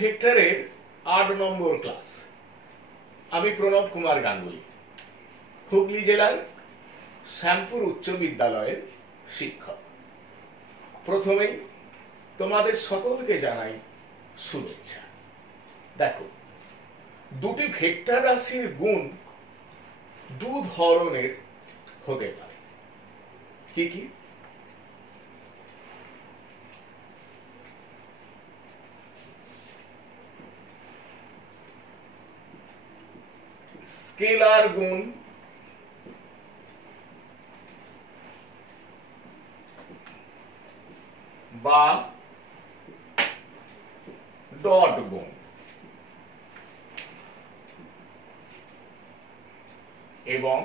ভেক্টরের ৮ নম্বর ক্লাস। আমি প্রণব কুমার গাঙ্গুলি, হুগলি জেলার শ্যামপুর উচ্চ বিদ্যালয়ের শিক্ষক। প্রথমেই তোমাদের সকলকে জানাই শুভেচ্ছা। দেখো, দুটি ভেক্টর রাশির গুণ দু ধরনের হতে পারে। কি কি? স্কেলার গুণ বা ডট গুণ এবং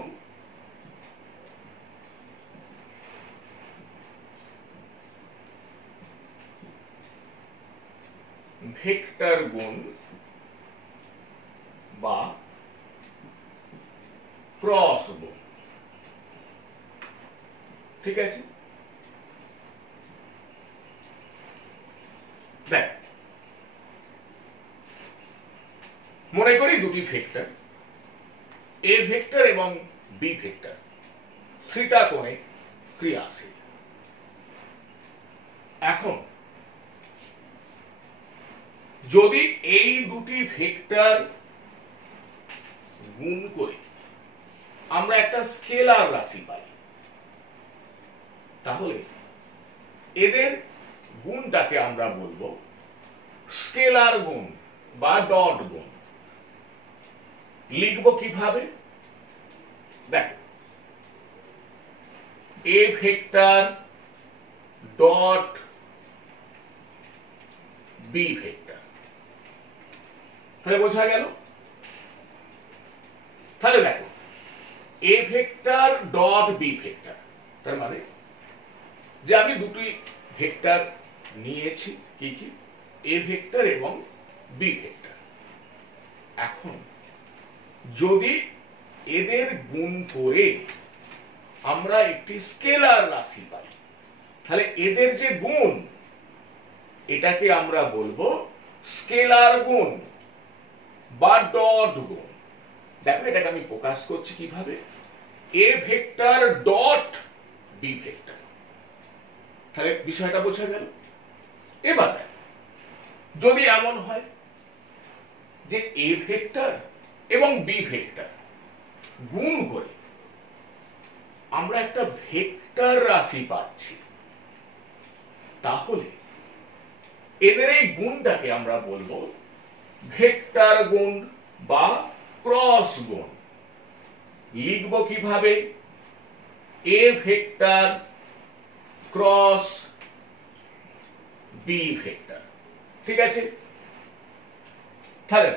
ভেক্টর গুণ বা ক্রস গুণ। ঠিক আছে? দেখ, মনে করি দুটি ভেক্টর এ ভেক্টর এবং বি ভেক্টর থিটা কোণে ক্রিয়াশীল। এখন যদি এই দুটি ভেক্টর গুণ করে আমরা একটা স্কেলার রাশি পাই, তাহলে এদের গুণটাকে আমরা বলবো স্কেলার গুণ বা ডট গুণ। লিখবো কিভাবে? দেখো, A vector dot B vector, তাহলে বোঝা গেল। তাহলে দেখো, A vector dot B vector, তার মানে যে আমি দুটি ভেক্টর নিয়েছি, কি কি? এ ভেক্টর এবং বি ভেক্টর। এখন যদি এদের গুণ করে আমরা একটি স্কেলার রাশি পাই, তাহলে এদের যে গুণ, এটাকে আমরা বলবো স্কেলার গুণ বা ডট গুণ। দেখো, এটাকে আমি প্রকাশ করছি কিভাবে? A vector dot B vector. তাহলে বিষয়টা বোঝা গেল। এবার যদি এমন হয় যে এ ভেক্টর এবং বি ভেক্টর গুণ করে আমরা একটা ভেক্টর রাশি পাচ্ছি, তাহলে এদের এই গুণটাকে আমরা বলবো ভেক্টর গুণ বা ক্রস গুণ। লিখবো কিভাবে? A vector cross B vector. ঠিক আছে? তাহলে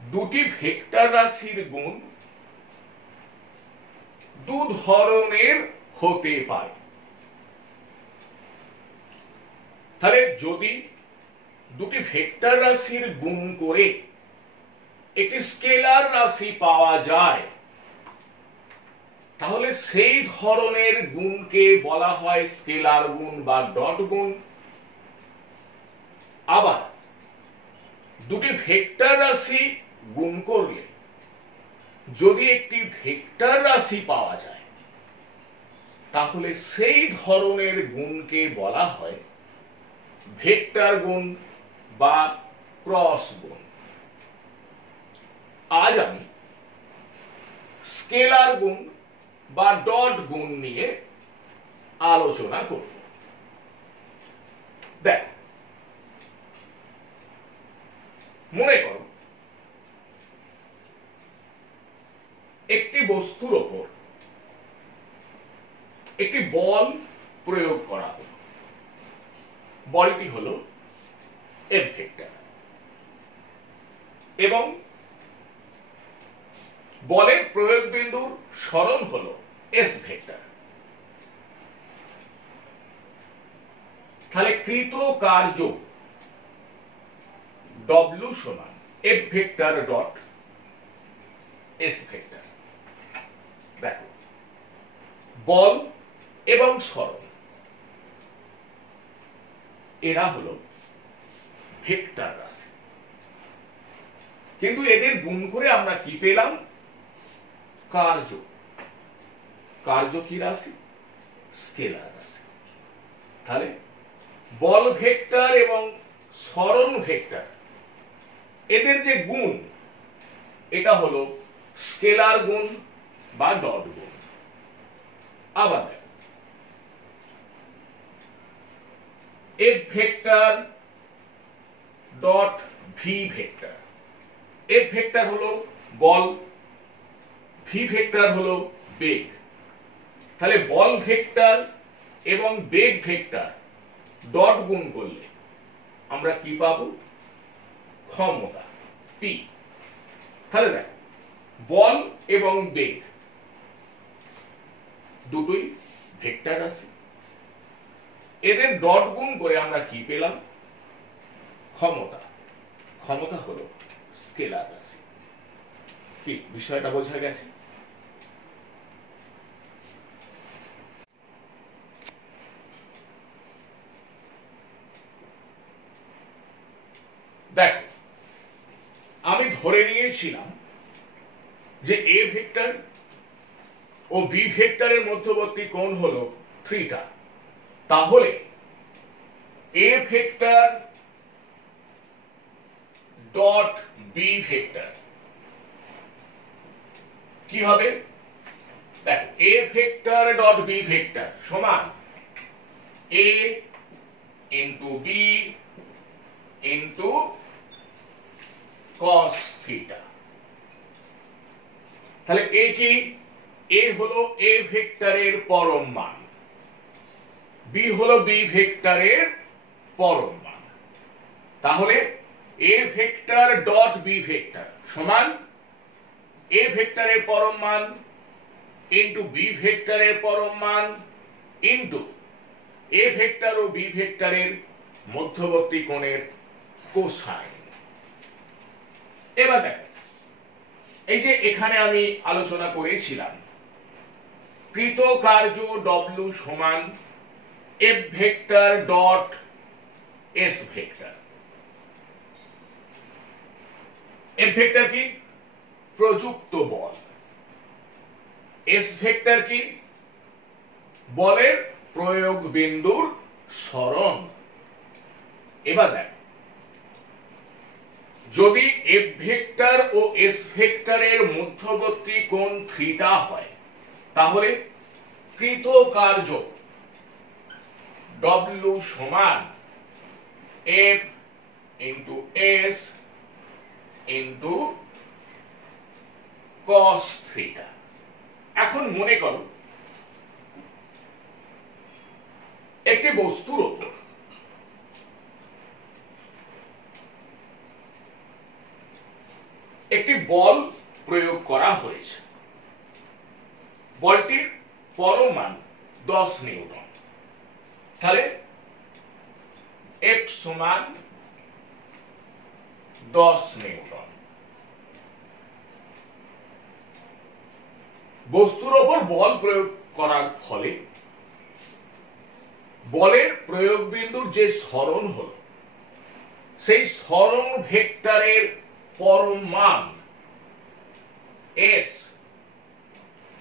দুটি ভেক্টর রাশির গুণ দু ধরনের হতে পারে। তাহলে যদি দুটি ভেক্টর রাশির গুণ করে একটি স্কেলার রাশি পাওয়া যায়, তাহলে সেই ধরনের গুণকে বলা হয় স্কেলার গুণ বা ডট গুণ। আবার দুটি ভেক্টর রাশি গুণ করলে যদি একটি ভেক্টর রাশি পাওয়া যায়, তাহলে সেই ধরনের গুণকে বলা হয় ভেক্টর গুণ বা ক্রস গুণ। আজ আমি স্কেলার গুণ বা ডট গুণ নিয়ে আলোচনা করব। দেখ, মনে করো একটি বস্তুর ওপর একটি বল প্রয়োগ করা হলো। বলটি হলো এফ ভেক্টর এবং বলের প্রয়োগ বিন্দুর সরণ হলো এস ভেক্টর। তাহলে কৃত কার্য ডব্লিউ সমান F vector dot S vector. দেখো, বল এবং সরণ এরা হলো ভেক্টর রাশি, কিন্তু এদের গুণ করে আমরা কি পেলাম? কার্য। কার্য কি রাশি? স্কেলার রাশি। তাহলে বল ভেক্টর এবং সরণ ভেক্টর এদের যে গুণ, এটা হলো স্কেলার গুণ বা ডট গুণ। আবার দেখো, F vector dot V vector. F vector হলো বল, ভি ভেক্টর হলো বেগ। তাহলে বল ভেক্টর এবং বেগ ভেক্টর ডট গুণ করলে আমরা কি পাবো? ক্ষমতা পি। তাহলে দেখ, বল এবং বেগ দুটোই ভেক্টর রাশি, এদের ডট গুণ করে আমরা কি পেলাম? ক্ষমতা। ক্ষমতা হলো স্কেলার রাশি। কি বিষয়টা বোঝা গেছে? দেখো, আমি ধরে নিয়েছিলাম যে এ ভেক্টর ও বি ভেক্টরের মধ্যবর্তী কোণ হলো থিটা। তাহলে A vector dot B vector কি হবে? দেখো, A vector dot B vector সমান A into B into cos theta. তাহলে এ কি? এ হলো এ ভেক্টরের পরম মান, বি হলো বি ভেক্টরের পরম মান। তাহলে A vector dot B vector সমান এ ভেক্টরের পরম মান ইন্টু বি ভেক্টরের পরম মান ইন্টু এ ভেক্টর ও বি ভেক্টরের মধ্যবর্তী কোণের কোসাইন। এবার দেখো, এই যে এখানে আমি আলোচনা করেছিলাম কৃত কার্য ডব্লিউ সমান F vector dot S vector. F vector কি? প্রযুক্ত বল। এস ভেক্টর কি? বলের প্রয়োগ বিন্দুর সরণ। এবার দেখ, যদি এফ ভেক্টর ও এস ভেক্টরের মধ্যবর্তী কোণ থিটা হয়, তাহলে কৃত কার্য ডব্লিউ সমান F into S into cos theta. এখন মনে করো, একটি বস্তুর উপর একটি বল প্রয়োগ করা হয়েছে। বলটির পরম মান 10 নিউটন। তাহলে এফ সমান 10 নিউটন। বস্তুর উপর বল প্রয়োগ করার ফলে বলের প্রয়োগ বিন্দুর যে সরণ হলো, সেই সরণ ভেক্টরের পরম মান এস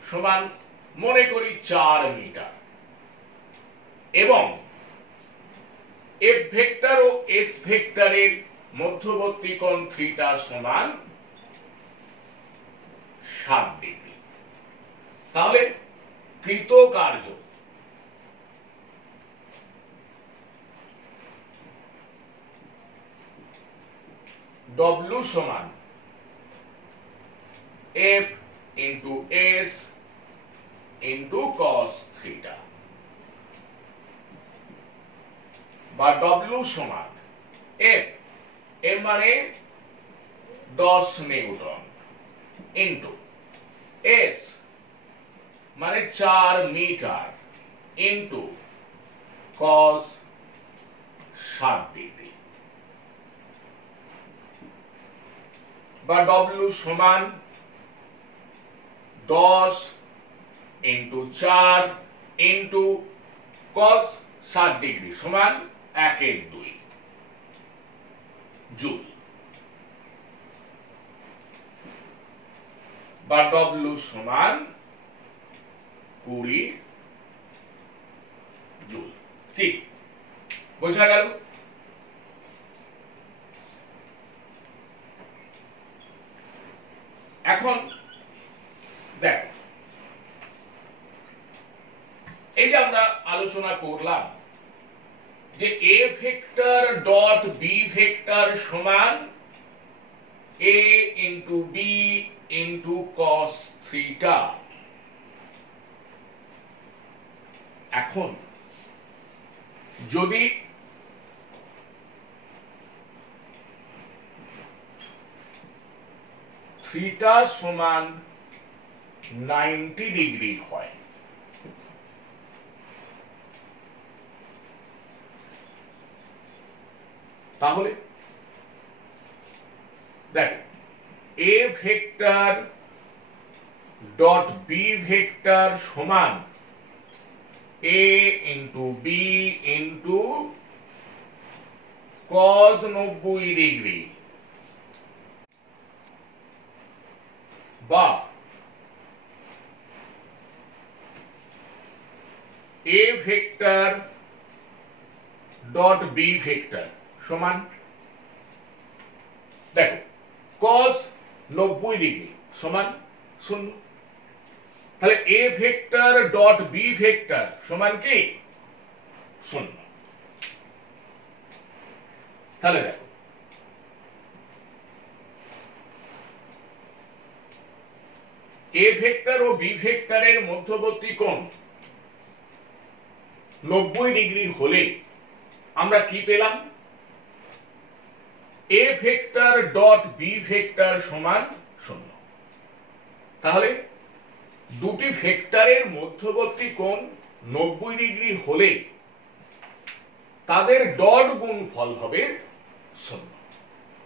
সমান মনে করি 4 মিটার, এবং এফ ভেক্টর ও এস ভেক্টরের মধ্যবর্তী কোণ থিটা সমান 7 ডিগ্রি। তাহলে কৃত কার্য ডব্লিউ সমান F into S into cos theta, বা ডব্লিউ সমান এফ এর মানে 10 নিউটন ইন্টু এস মানে 4 মিটার ইন্টু কস 7 ডিগ্রি, বা ডব্লিউ সমান 10 ইন্টু 4 ইন্টু কস 7 ডিগ্রি সমান 1/2। জুল, বা ডব্লিউ সমান 20 জুল। ঠিক বোঝা গেল? এখন দেখো, এই যে আমরা আলোচনা করলাম যে A vector dot B vector সমান A into B into cos theta. এখন যদি থিটা সমান 90 ডিগ্রি হয়, তাহলে দেখো A vector dot B vector সমান A into B into cos 90 degree, বা A vector dot B vector সমান, দেখো cos 90 ডিগ্রি সমান 0, তাহলে A vector dot B vector সমান কি 0। তাহলে দেখো এ ভেক্টর ও বি ভেক্টরের মধ্যবর্তী কোণ 90 ডিগ্রি হলে আমরা কি পেলাম? A vector dot B vector সমান 0। তাহলে দুটি ভেক্টরের মধ্যবর্তী কোণ 90 ডিগ্রি হলে তাদের ডট গুণফল হবে 0।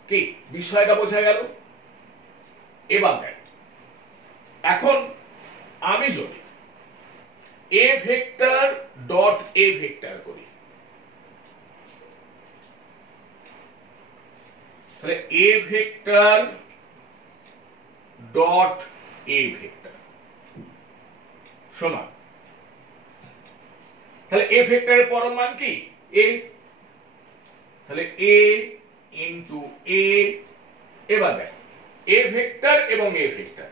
কি বিষয়টা বোঝা গেল? এবার দেখ, এখন আমি যদি এ ভেক্টর ডট এ ভেক্টর করি, তাহলে A vector dot A vector সমান, তাহলে এ ভেক্টরের পরম মান কি এ, তাহলে এ ইন্টু এ। এবার দেখ এ ভেক্টর এবং এ ভেক্টর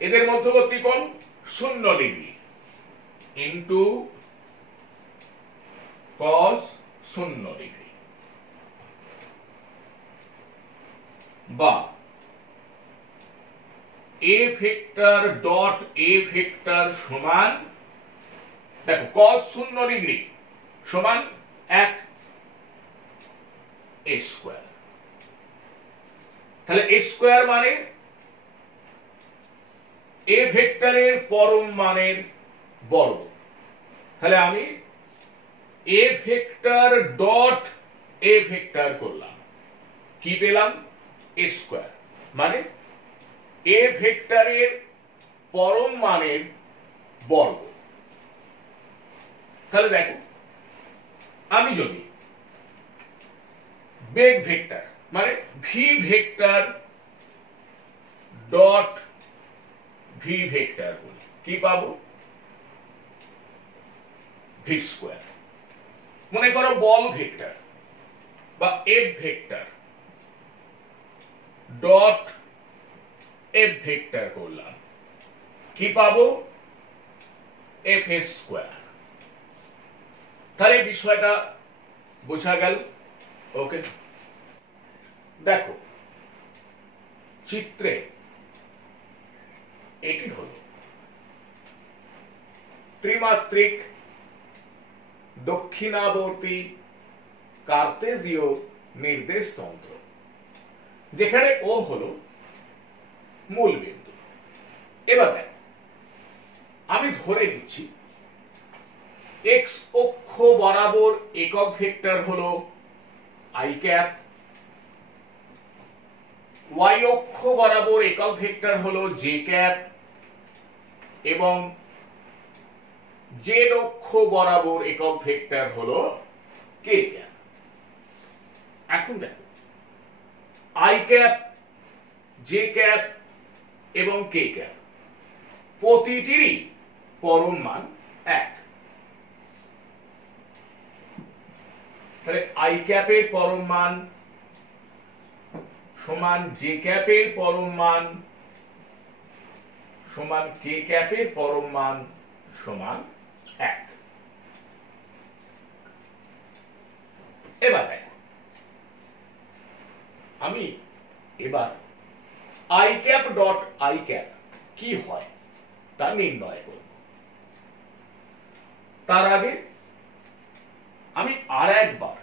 এদের মধ্যবর্তী কোণ 0 ডিগ্রি ইন্টু cos 0 ডিগ্রি, বা A vector dot A vector সমান, দেখো cos 0 ডিগ্রি সমান 1 a স্কয়ার, তাহলে a স্কয়ার মানে এ ভেক্টরের পরম মানের বর্গ। তাহলে আমি A vector dot A vector করলাম, কি পেলাম? a স্কয়ার মানে এ ভেক্টরের পরম মানের বর্গ। তাহলে দেখো আমি যদি বেগ ভেক্টর মানে V vector dot V vector করি, কি পাবো? V square. মনে করো বল ভেক্টর বা F vector dot F vector করলাম, কি পাবো? এফ এর স্কয়ার। তাহলে বিষয়টা বোঝা গেল? ওকে, দেখো চিত্রে এটি হলো ত্রিমাত্রিক দক্ষিণাবর্তী কার্তেজীয় নির্দেশতন্ত্র, যেখানে ও হলো মূল বিন্দু। এবার দেখ আমি ধরে নিচ্ছি এক্স অক্ষ বরাবর একক ভেক্টর হলো আই ক্যাপ, ওয়াই অক্ষ বরাবর একক ভেক্টর হলো জে ক্যাপ, এবং জেড অক্ষ বরাবর একক ভেক্টর হলো কে ক্যাপ। এখন দেখো আই ক্যাপ, জে ক্যাপ এবং কে ক্যাপ প্রতিটিরই পরম মান 1। তাহলে আই ক্যাপের পরম মান সমান জে ক্যাপের পরম মান সমান কে ক্যাপের পরম মান সমান 1। এবার দেখো, আমি এবার I cap dot I cap কি হয় তা নির্ণয় করব। তার আগে আমি আর একবার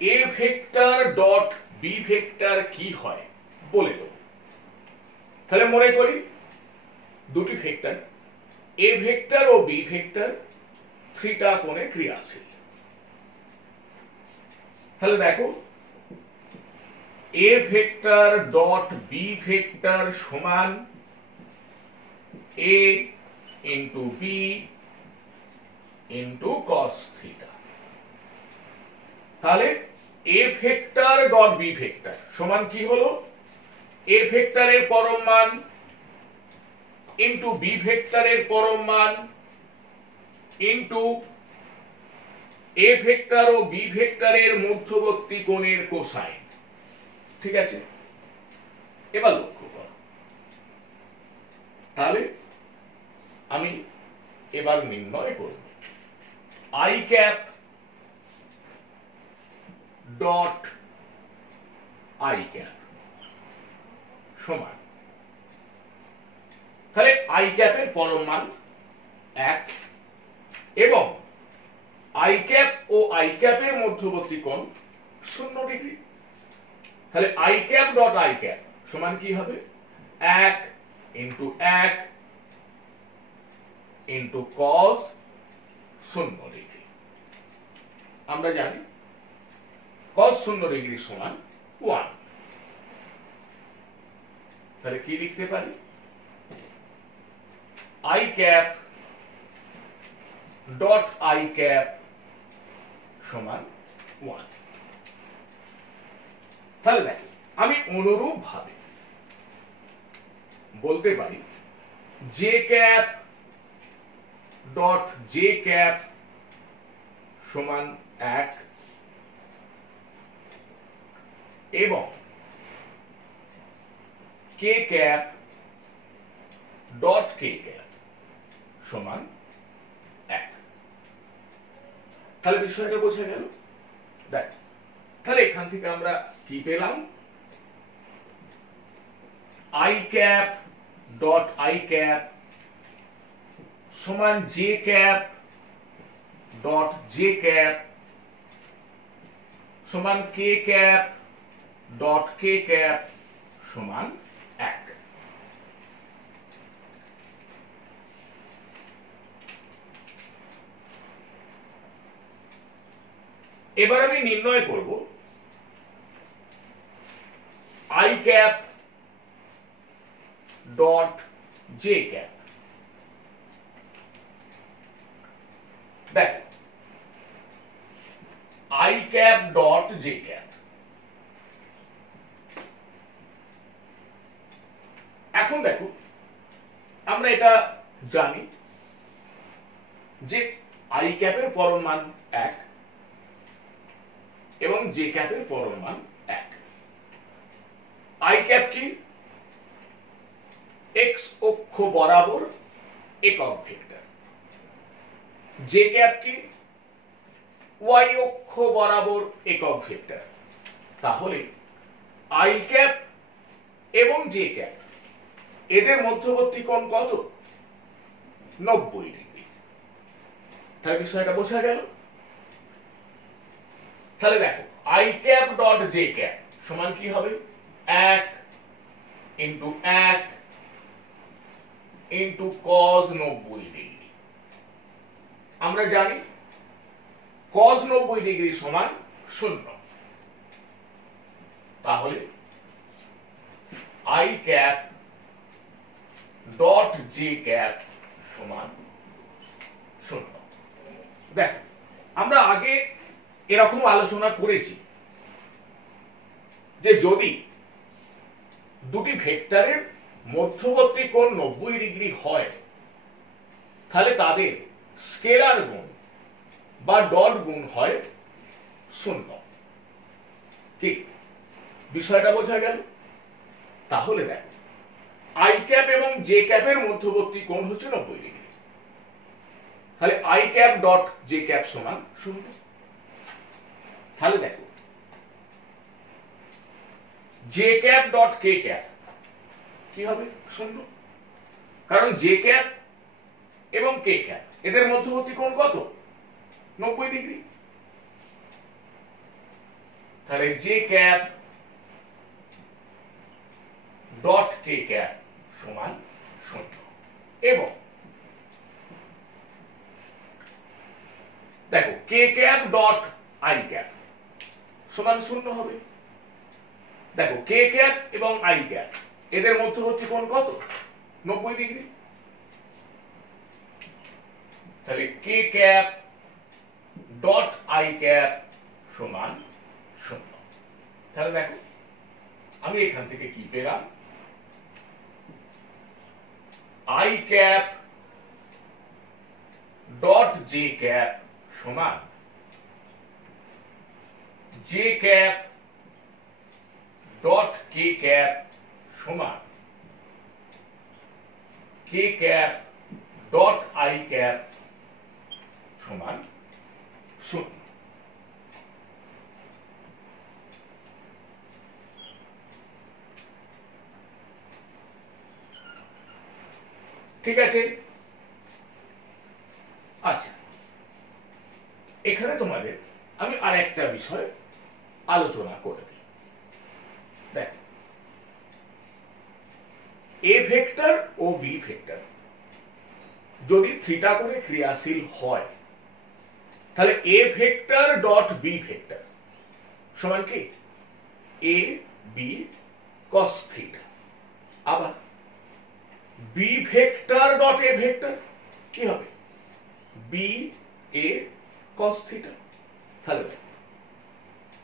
A vector dot B vector কি হয় বলে দেব। তাহলে মনে করি দুটি ভেক্টর এ ভেক্টর ও বি ভেক্টর থিটা কোণে ক্রিয়াশীল। তাহলে দেখো, A vector dot B vector সমান A into B into cos theta. তাহলে A vector dot B vector সমান কি হলো? এ ভেক্টরের পরম মান ইন্টু বি ভেক্টরের পরম মান ইন্টু এ ভেক্টর ও বি ভেক্টরের মধ্যবর্তী কোণের কোসাইন। ঠিক আছে, এবার লক্ষ্য করো। তাহলে আমি এবার নির্ণয় করব i cap dot I cap সমান, তাহলে আই ক্যাপের পরম মান 1 এবং আই ক্যাপ ও আই ক্যাপের মধ্যবর্তী কোণ 0 ডিগ্রি। তাহলে I cap dot I cap সমান কি হবে? 1 ইন্টু 1 ইন্টু কস 0 ডিগ্রি। আমরা জানি কস 0 ডিগ্রি সমান 1। তাহলে কি লিখতে পারি? I cap dot I cap সমান 1। তাহলে দেখো, আমি অনুরূপ ভাবে বলতে পারি J cap dot J cap সমান 1 এবং কে ক্যাপ ডট কে ক্যাপ সমান 1। তাহলে বিষয়টা বোঝা গেল। দেখ, তাহলে এখান থেকে আমরা কি পেলাম? I cap dot I cap সমান j cap dot J cap সমান কে ক্যাপ ডট কে ক্যাপ সমান 1। এবার আমি নির্ণয় করব i cap dot J cap. দেখো, i cap dot J cap, এখন দেখো আমরা এটা জানি যে আই ক্যাপের পরম মান 1 এবং জে ক্যাপের পরম মান 1। আই ক্যাপ কি? এক্স অক্ষ বরাবর একক ভেক্টর। জে ক্যাপ কি? ওয়াই অক্ষ বরাবর একক ভেক্টর। তাহলে আই ক্যাপ এবং জে ক্যাপ এদের মধ্যবর্তী কোণ কত? 90 ডিগ্রি। তাহলে বিষয়টা বোঝা গেল। তাহলে দেখো, i cap dot J cap সমান কি হবে? 1 ইন্টু 1 ইন্টু কস 90 ডিগ্রি। আমরা জানি কস 90 ডিগ্রি সমান 0। তাহলে I cap dot J cap সমান 0। দেখো, আমরা আগে এরকম আলোচনা করেছি যে যদি দুটি ভেক্টরের মধ্যবর্তী কোণ 90 ডিগ্রি হয় তাহলে তাদের স্কেলার গুণ বা ডট গুণ হয় 0। কি বিষয়টা বোঝা গেল? তাহলে দেখো আই ক্যাপ এবং জে ক্যাপের মধ্যবর্তী কোণ হচ্ছে 90 ডিগ্রি, তাহলে I cap dot J cap সমান 0। তাহলে দেখো জে ক্যাপ ডট কে ক্যাপ কি হবে? 0, কারণ জে ক্যাপ এবং কে ক্যাপ এদের মধ্যবর্তী কোণ কত? 90 ডিগ্রি। তাহলে জে ক্যাপ ডট কে ক্যাপ সমান 0 এবং দেখো কে ক্যাপ ডট আই ক্যাপ সমান 0 হবে। দেখো কে ক্যাপ এবং আই ক্যাপ এদের মধ্যবর্তী কোণ কত? 90 ডিগ্রি। তাহলে কে ক্যাপ ডট আই ক্যাপ সমান 0। তাহলে দেখো আমি এখান থেকে কি পেলাম? I cap dot J cap সমান জে ক্যাপ ডট কে ক্যাপ সমান k cap dot I cap সমান 0। ঠিক আছে? আচ্ছা, এখানে তোমাদের আমি আরেকটা বিষয় আলোচনা করে দিই। দেখ, এ ভেক্টর ও বি ভেক্টর যদি থিটা করে ক্রিয়াশীল হয় তাহলে A vector dot B vector সমান কি? A B cos theta. আবার B vector dot A vector কি হবে? B A cos theta. তাহলে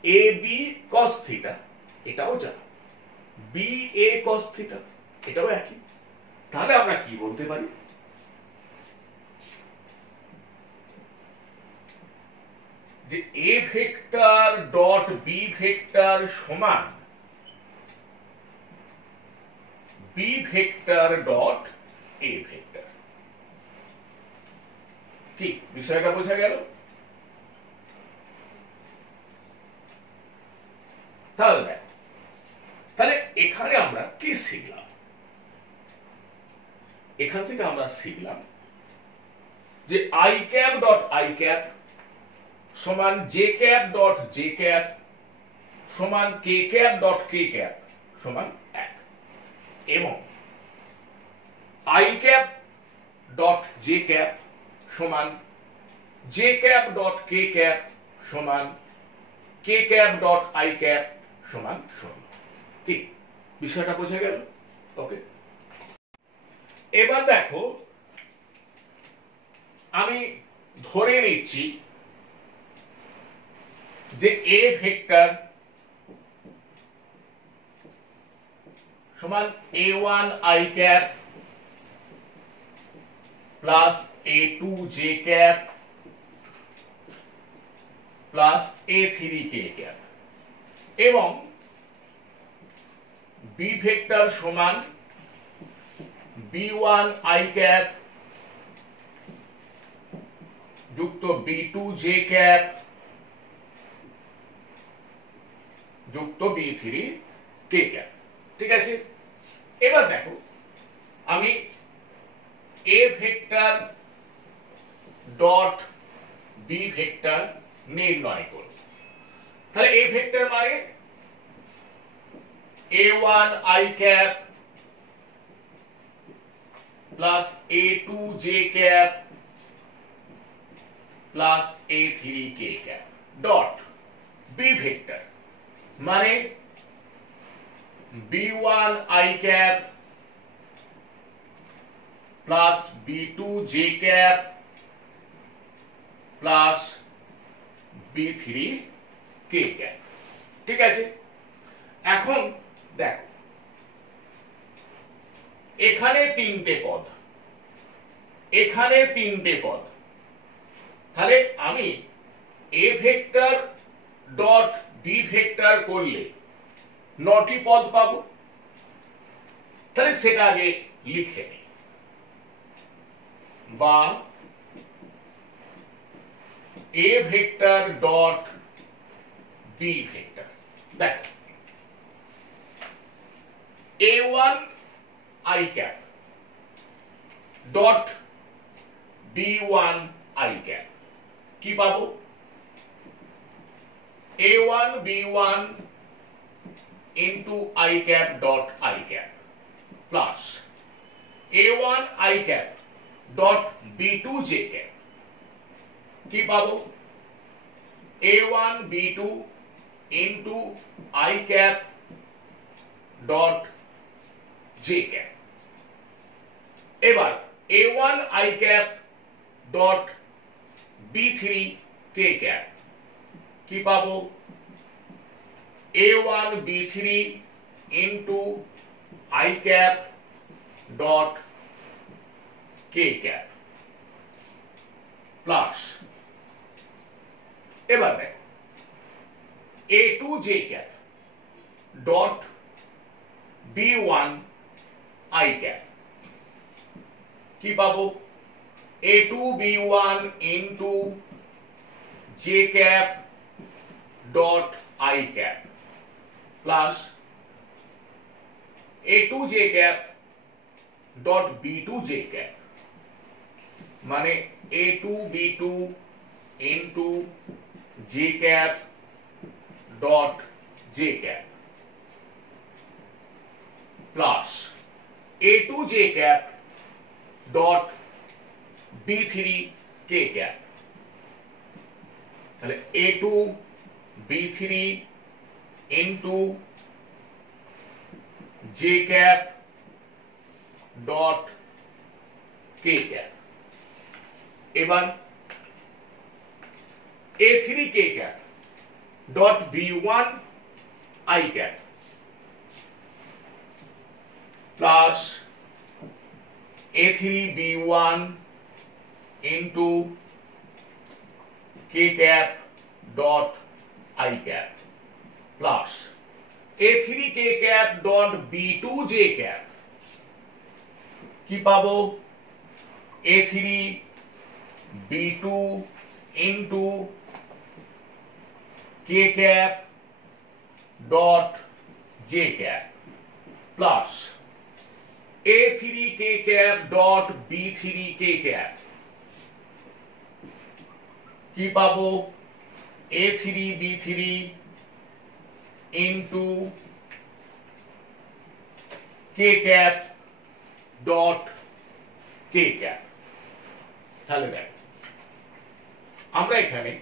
এ বি কস থিটা এটাও যা, বি এ কস থিটা এটাও একই। তাহলে আমরা কি বলতে পারি? যে A vector dot B vector সমান B vector dot A vector. কি বিষয়টা বোঝা গেল? তাহলে তাহলে এখানে আমরা কি শিখলাম? এখান থেকে আমরা শিখলাম যে i cap dot I cap সমান j cap dot J cap সমান কে ক্যাপ ডট কে ক্যাপ সমান 1 এবং i cap dot J cap সমান জে ক্যাপ ডট কে ক্যাপ সমান k cap dot I cap সমান 0। কি বিষয়টা বোঝা গেল? ওকে, এবার দেখো আমি ধরে নিচ্ছি যে এ ভেক্টর সমান a1 i cap plus a2 j cap plus a3 k cap এবং বি ভেক্টর সমান b1 i ক্যাপ যুক্ত b2 j ক্যাপ যুক্ত b3 k ক্যাপ। ঠিক আছে, এবার দেখো আমি A vector dot B vector নির্ণয় করব। তাহলে এ ভেক্টর মানে a1 i cap plus a2 j cap plus a3 k cap dot B vector মানে b1 i cap plus b2 j cap plus b3 k cap. ঠিক আছে, এখানে তিনটে পদ, তাহলে আমি A vector dot B vector করলে 9টি পদ পাবো। তাহলে সেটা আগে লিখে নিই, বা A vector dot B vector. দেখ, a1 i cap dot b1 i cap কি পাবো? a1 b1 into i cap dot i cap plus a1 i cap dot b2 j cap কি পাবো? a1 b2 into i cap dot j cap। এবার a1 i cap dot b3 k cap কি পাবো? a1 b3 into i cap dot k cap plus এবার দেখ a2 j cap dot b1 i cap কি পাবো? a2 b1 into j cap dot i cap plus a2 j cap dot b2 j cap মানে a2 b2 into j cap dot j cap plus a2 j cap dot b3 k cap। তাহলে a2 b3 into j cap dot k cap। এবার a3 k cap dot b1 i cap plus a3 b1 into k cap dot i cap plus a3 k cap dot b2 j cap কি পাবো? a3 b2 into k cap dot j cap plus a3 k cap dot b3 k cap কি পাবো? a3 b3 into k cap dot k cap। তাহলে দেখ আমরা এখানে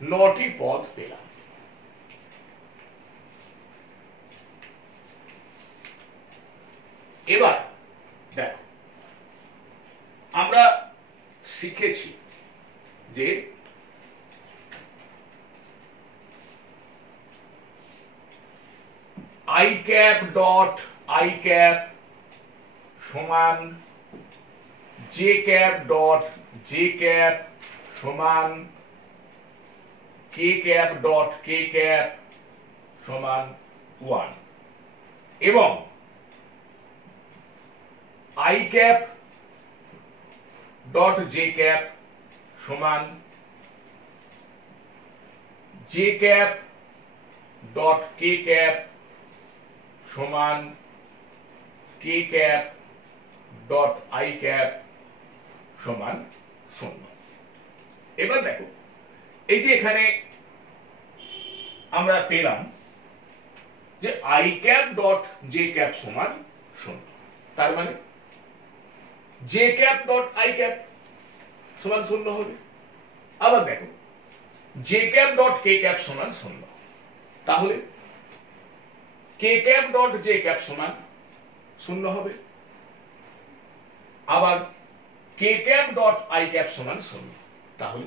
9টি পদ পেলাম। এবার দেখো আমরা শিখেছি যে i cap dot i cap সমান j cap dot j cap সমান k cap dot k cap সমান 1 এবং i cap dot j cap সমান j cap dot k cap সমান k cap dot i cap সমান 0। এবার দেখো এই যে এখানে আমরা পেলাম যে i cap dot j cap সমান 0, তার মানে j cap dot i cap সমান 0 হবে। আবার দেখো j cap dot k cap সমান 0, তাহলে k cap dot j cap সমান 0 হবে। আবার k cap dot i cap সমান 0, তাহলে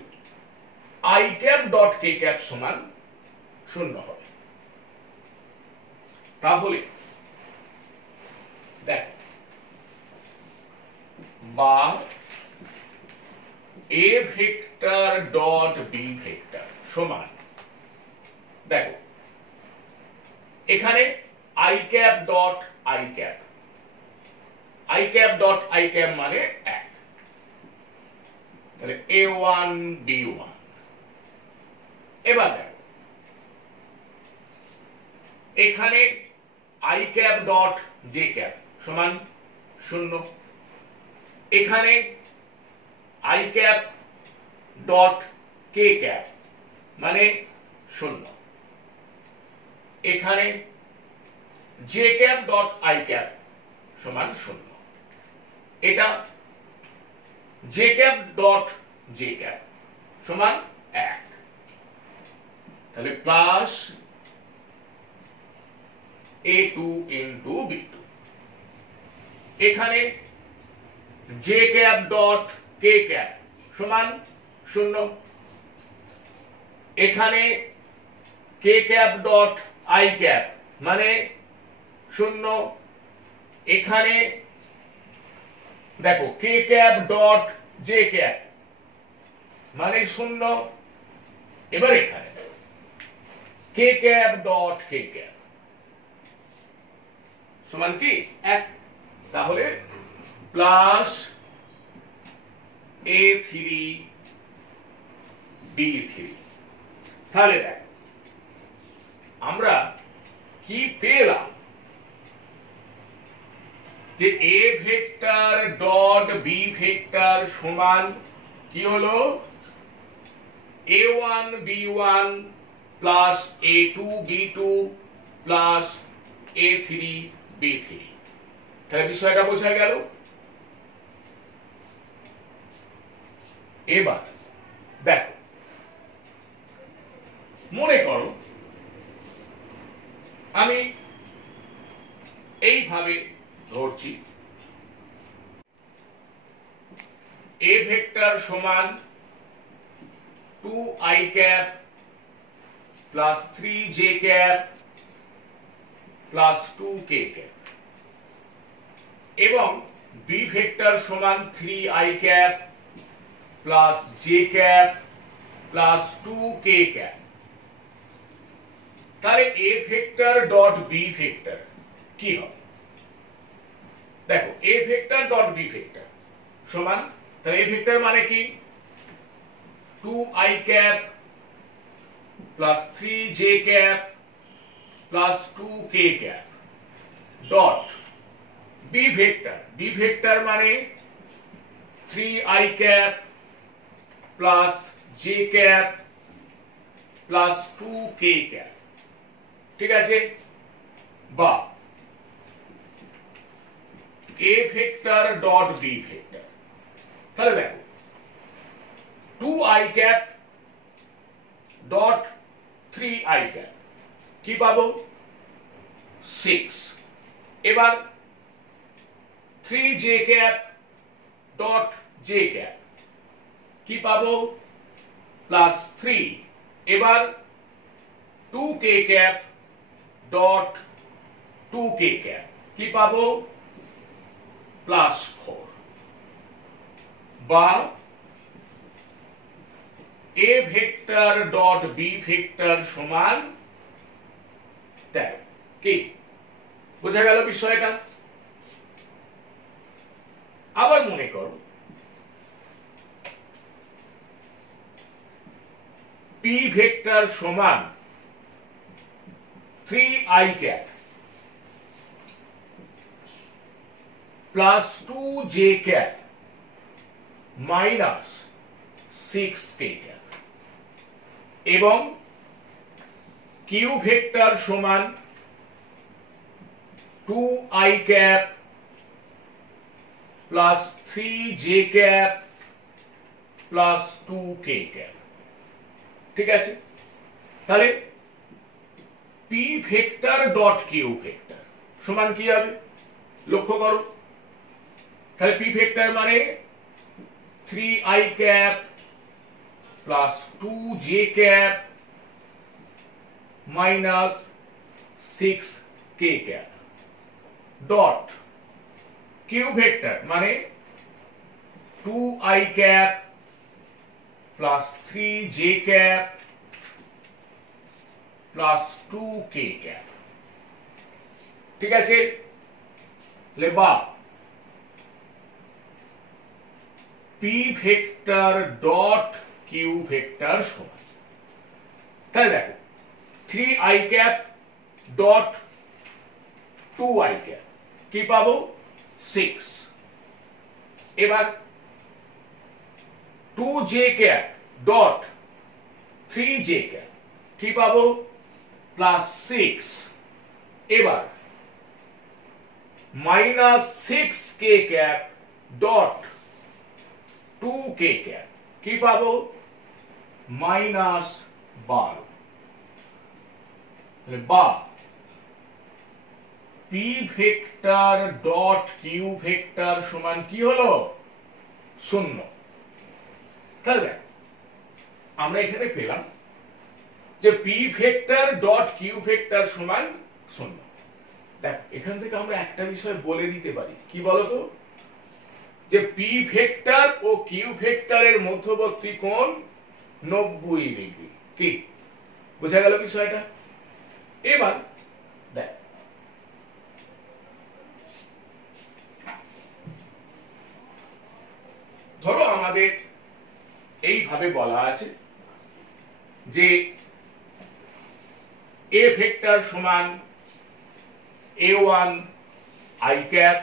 i cap dot k cap সমান 0 হবে। তাহলে দেখ বা A vector dot B vector সমান, দেখো এখানে I cap dot I cap, I cap dot I cap মানে 1, তাহলে A1 B1। এবার দেখো এখানে I cap dot J cap সমান 0, এখানে I cap dot K cap মানে 0, এখানে J cap dot I cap সমান 0, এটা J cap dot J cap সমান 1, তাহলে প্লাস A2 ইনটু B2, এখানে জে ক্যাপ ডট কে ক্যাপ সমান 0, এখানে কে ক্যাপ ডট আই ক্যাপ মানে 0, এখানে দেখো কে ক্যাপ ডট জে ক্যাপ মানে 0, এবার এখানে কে ক্যাপ ডট কে ক্যাপ সমান কি 1, তাহলে প্লাস A3 B3। তাহলে দেখ আমরা কি পেলাম যে A vector dot B vector সমান কি হলো A1 B1 plus A2 B2 plus A3 B3। তাহলে বিষয়টা বোঝা গেল। এবার দেখো মনে করো আমি এইভাবে ধরছি এ ভেক্টর সমান 2i cap plus 3j cap plus 2k cap এবং বি ভেক্টর সমান 3i cap plus j cap plus 2k cap. তাহলে A vector dot B vector কি হবে? দেখো A vector dot B vector সমান, তাহলে এ ভেক্টর মানে কি 2i cap plus 3j cap plus 2k cap dot B vector, B vector মানে 3i cap plus j cap plus 2k cap. ঠিক আছে, বা A vector dot B vector. তাহলে দেখো 2i cap dot 3i cap কি পাবো 6, এবার 3j cap dot j cap কি পাবো প্লাস 3, এবার 2k cap dot 2k cap কি পাবো প্লাস 4, বা A vector dot B vector সমান 13। কি বোঝা গেল বিষয়টা? আবার মনে করো পি ভেক্টর সমান 3i cap plus 2j cap minus 6k cap এবং কিউ ভেক্টর সমান 2i cap plus 3j cap plus 2k cap. ঠিক আছে, তাহলে P vector dot Q vector সমান কি হবে লক্ষ্য করো। তাহলে পি ভেক্টর মানে 3i cap plus 2j cap minus 6k cap dot Q vector মানে 2i cap plus 3j cap plus 2k cap। ঠিক আছে, বা p vector dot Q vector সমান, তাহলে দেখো 3i cap dot 2i cap কি পাবো 6। এবার 2j cap dot 3j cap কি পাবো প্লাস 6। এবার minus 6k cap dot 2k cap কি পাবো মাইনাস 12। বা p vector dot Q vector সমান কি হলো 0। তাহলে আমরা এখানে পেলাম যে p vector dot Q vector সমান 0। দেখ এখান থেকে আমরা একটা বিষয় বলে দিতে পারি, কি বলতো, যে p ভেক্টর ও কিউ ভেক্টরের মধ্যবর্তী কোণ 90 ডিগ্রি। কি বোঝা গেল বিষয়টা? এবার দেখ ধরো আমাদের এইভাবে বলা আছে যে a ভেক্টর সমান a1 i cap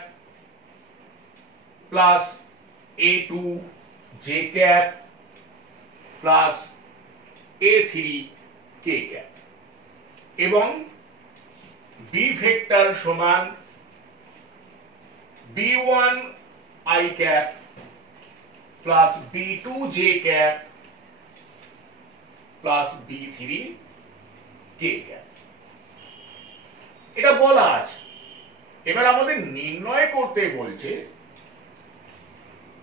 plus a2 j cap plus a3 k cap এবং b ভেক্টর সমান b1 i cap plus b2 j cap plus b3 k cap। এটা বলা আছে। এবার আমাদের নির্ণয় করতে বলছে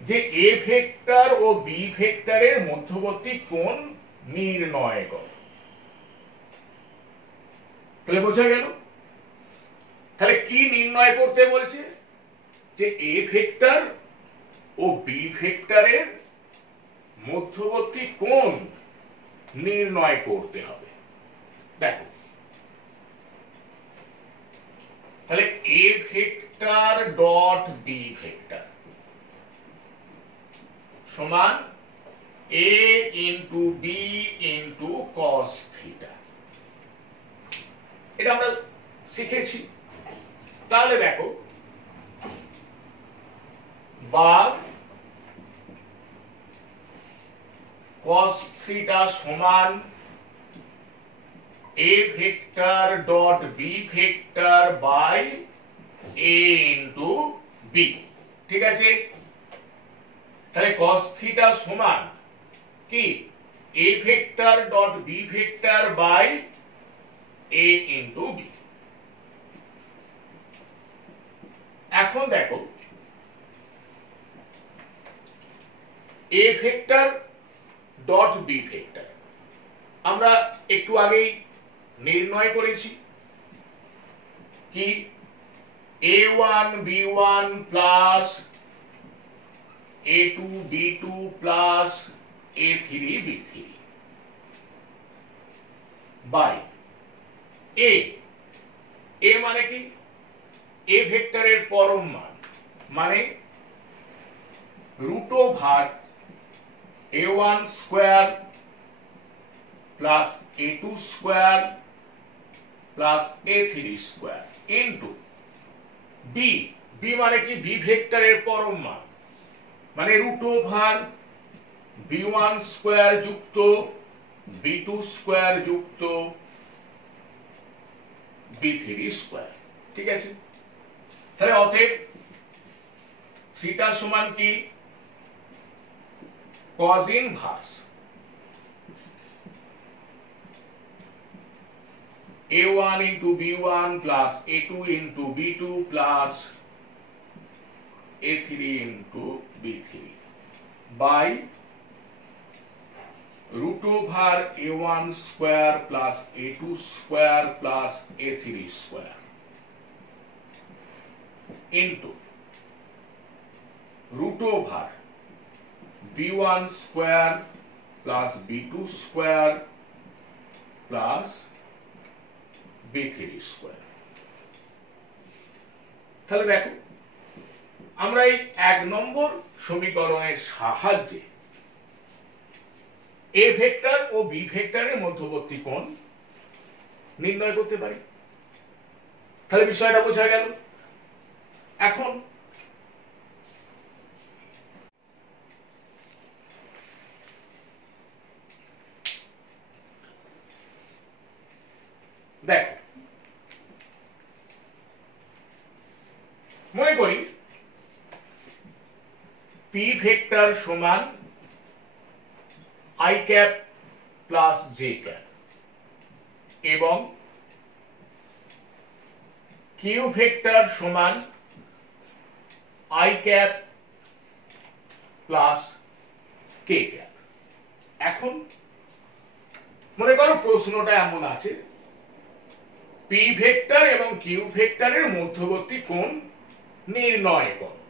যে a ভেক্টর ও b ভেক্টরের মধ্যবর্তী কোণ নির্ণয় করো। তাহলে বোঝা গেল? তাহলে কি নির্ণয় করতে বলছে? যে a ভেক্টর ও b ভেক্টরের মধ্যবর্তী কোণ নির্ণয় করতে হবে। দেখো তাহলে a vector dot b vector সমান a into b into cos theta. এটা আমরা শিখেছি। তাহলে দেখো বা cos থিটা সমান a vector dot b vector by a into b। ঠিক আছে, তাহলে cos থিটা সমান কি a vector dot b vector by a into b। এখন দেখো a vector dot b vector আমরা একটু আগেই নির্ণয় করেছি কি a1 b1 plus a2 b2 plus a3 b3 by a মানে কি a ভেক্টরের পরম মান মানে root over a1 square plus a2 square plus a3 square into b মানে কি b ভেক্টরের পরম মান মানে রুট ওভার b1 স্কয়ার যুক্ত b2 স্কয়ার যুক্ত b3 স্কয়ার। ঠিক আছে, তাহলে অতএব থিটা সমান কি cos inverse a1 into b1 plus a2 into b2 plus a3 into b3 by root over a1 square plus a2 square plus a3 square into root over b1 square plus b2 square plus b3 square. তাহলে দেখো আমরা এই 1 নম্বর সমীকরণের সাহায্যে a vector O b ভেক্টরের মধ্যবর্তী কোণ নির্ণয় করতে পারি। তাহলে বিষয়টা বোঝা গেল। এখন দেখো মনে করি p ভেক্টর সমান i cap plus j cap এবং q ভেক্টর সমান i cap plus k cap. এখন মনে করো প্রশ্নটা এমন আছে p ভেক্টর এবং q ভেক্টরের মধ্যবর্তী কোণ নির্ণয় করো।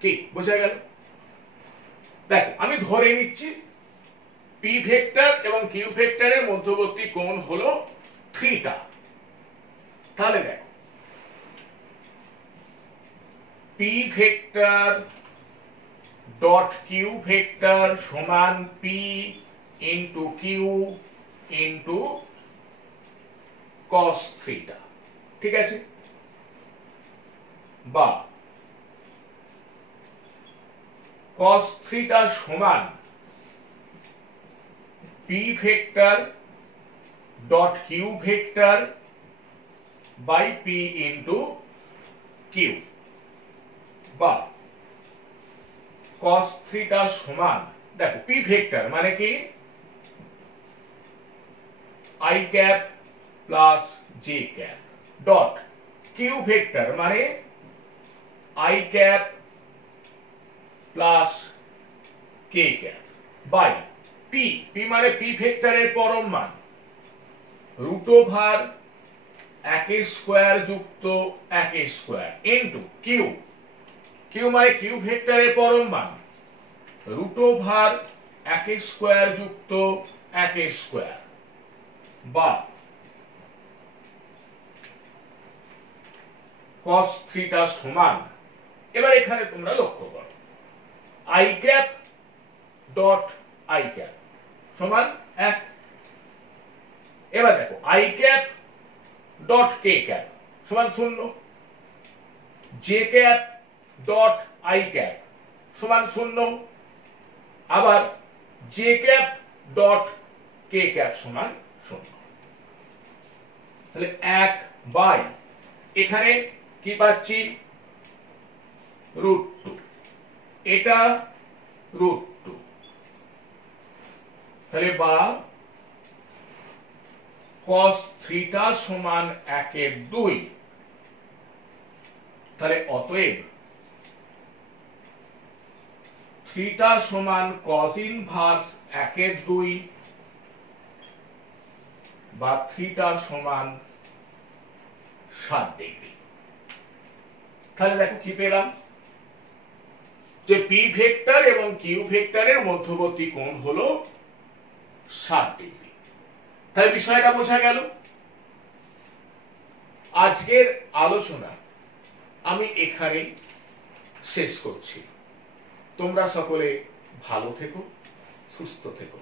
কি বোঝা গেল? দেখো আমি ধরে নিচ্ছি p ভেক্টর এবং q ভেক্টরের মধ্যবর্তী কোণ হলো থিটা। তাহলে দেখো p vector dot q vector সমান p into q into cos theta. ঠিক আছে? বা cos থিটা সমান p vector dot q vector by p into q বা cos থিটা সমান দেখো p ভেক্টর মানে কি i cap plus j cap dot q vector মানে i cap plus k cap by p মানে p ভেক্টরের পরম মান রুট ওভার 1 স্কয়ার যুক্ত 1 স্কয়ার ইনটু q মানে q ভেক্টরের পরম মান রুট ওভার 1 স্কয়ার যুক্ত 1 স্কয়ার বা cos থিটা সমান এবার এখানে তোমরা লক্ষ্য করো i cap dot i cap সমান 1। এবার দেখো i cap dot k cap সমান 0, j cap dot i cap সমান 0, আবার j cap dot k cap সমান 0। তাহলে 1 বাই এখানে কি পাচ্ছি √2, এটা √2। তাহলে বা cos থিটা সমান 1/2। তাহলে অতএব থিটা সমান cos ইনভার্স 1/2 বা থিটা সমান 60 ডিগ্রি। তাহলে দেখো কি পেলাম যে p ভেক্টর এবং q ভেক্টরের মধ্যবর্তী কোণ হলো 60 ডিগ্রি। তাহলে বিষয়টা বোঝা গেল। আজকের আলোচনা আমি এখানেই শেষ করছি। তোমরা সকলে ভালো থেকো, সুস্থ থেকো।